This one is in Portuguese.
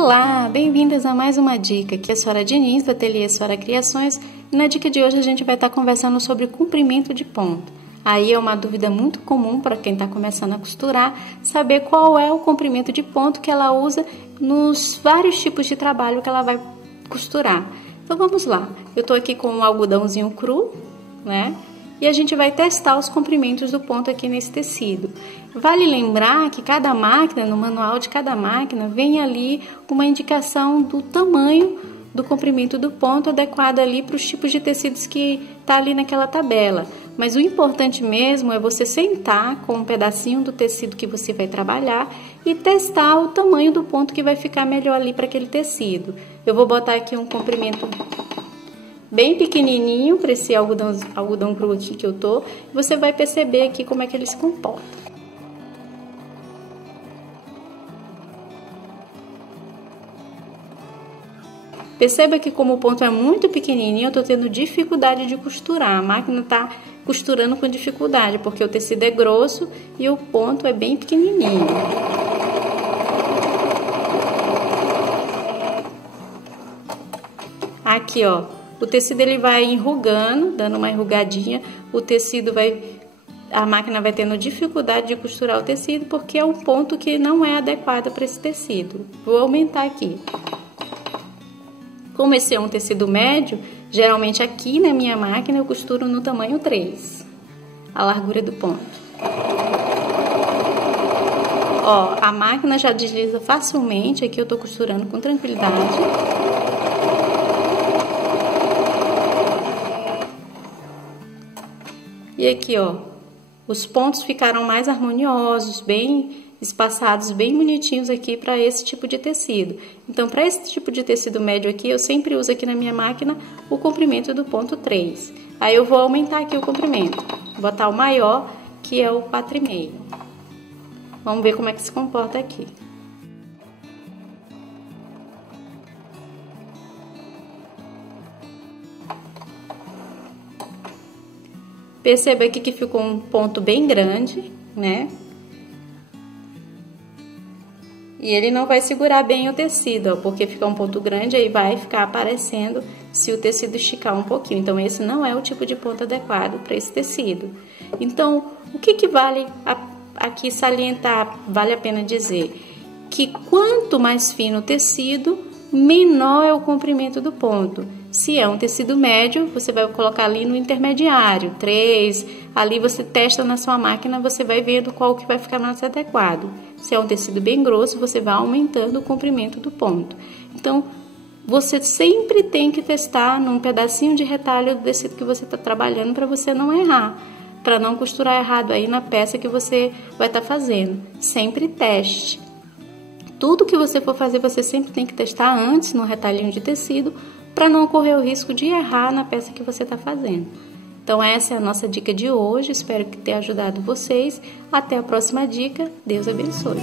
Olá, bem-vindas a mais uma dica. Aqui é a Sora Diniz, do Ateliê Sora Criações, e na dica de hoje a gente vai estar conversando sobre comprimento de ponto. Aí é uma dúvida muito comum para quem está começando a costurar, saber qual é o comprimento de ponto que ela usa nos vários tipos de trabalho que ela vai costurar. Então vamos lá, eu estou aqui com um algodãozinho cru, né? E a gente vai testar os comprimentos do ponto aqui nesse tecido. Vale lembrar que cada máquina, no manual de cada máquina, vem ali uma indicação do tamanho do comprimento do ponto adequado ali para os tipos de tecidos que tá ali naquela tabela. Mas o importante mesmo é você sentar com um pedacinho do tecido que você vai trabalhar e testar o tamanho do ponto que vai ficar melhor ali para aquele tecido. Eu vou botar aqui um comprimento bem pequenininho para esse algodão cru aqui que eu tô. Você vai perceber aqui como é que ele se comporta. Perceba que como o ponto é muito pequenininho, eu tô tendo dificuldade de costurar. A máquina tá costurando com dificuldade, porque o tecido é grosso e o ponto é bem pequenininho. Aqui, ó. O tecido ele vai enrugando, dando uma enrugadinha, a máquina vai tendo dificuldade de costurar o tecido porque é um ponto que não é adequado para esse tecido. Vou aumentar aqui. Como esse é um tecido médio, geralmente aqui na minha máquina eu costuro no tamanho 3, a largura do ponto. Ó, a máquina já desliza facilmente, aqui eu tô costurando com tranquilidade. E aqui, ó, os pontos ficaram mais harmoniosos, bem espaçados, bem bonitinhos aqui para esse tipo de tecido. Então, para esse tipo de tecido médio aqui, eu sempre uso aqui na minha máquina o comprimento do ponto 3. Aí eu vou aumentar aqui o comprimento, vou botar o maior, que é o 4,5. Vamos ver como é que se comporta aqui. Perceba aqui que ficou um ponto bem grande, né? E ele não vai segurar bem o tecido, ó, porque fica um ponto grande, aí vai ficar aparecendo se o tecido esticar um pouquinho. Então, esse não é o tipo de ponto adequado para esse tecido. Então, o que vale aqui salientar, vale a pena dizer? Que quanto mais fino o tecido, menor é o comprimento do ponto. Se é um tecido médio, você vai colocar ali no intermediário, 3, ali você testa na sua máquina, você vai vendo qual que vai ficar mais adequado. Se é um tecido bem grosso, você vai aumentando o comprimento do ponto. Então, você sempre tem que testar num pedacinho de retalho do tecido que você está trabalhando para você não errar, para não costurar errado aí na peça que você vai estar fazendo. Sempre teste. Tudo que você for fazer, você sempre tem que testar antes no retalhinho de tecido, para não correr o risco de errar na peça que você está fazendo. Então essa é a nossa dica de hoje, espero que tenha ajudado vocês. Até a próxima dica, Deus abençoe!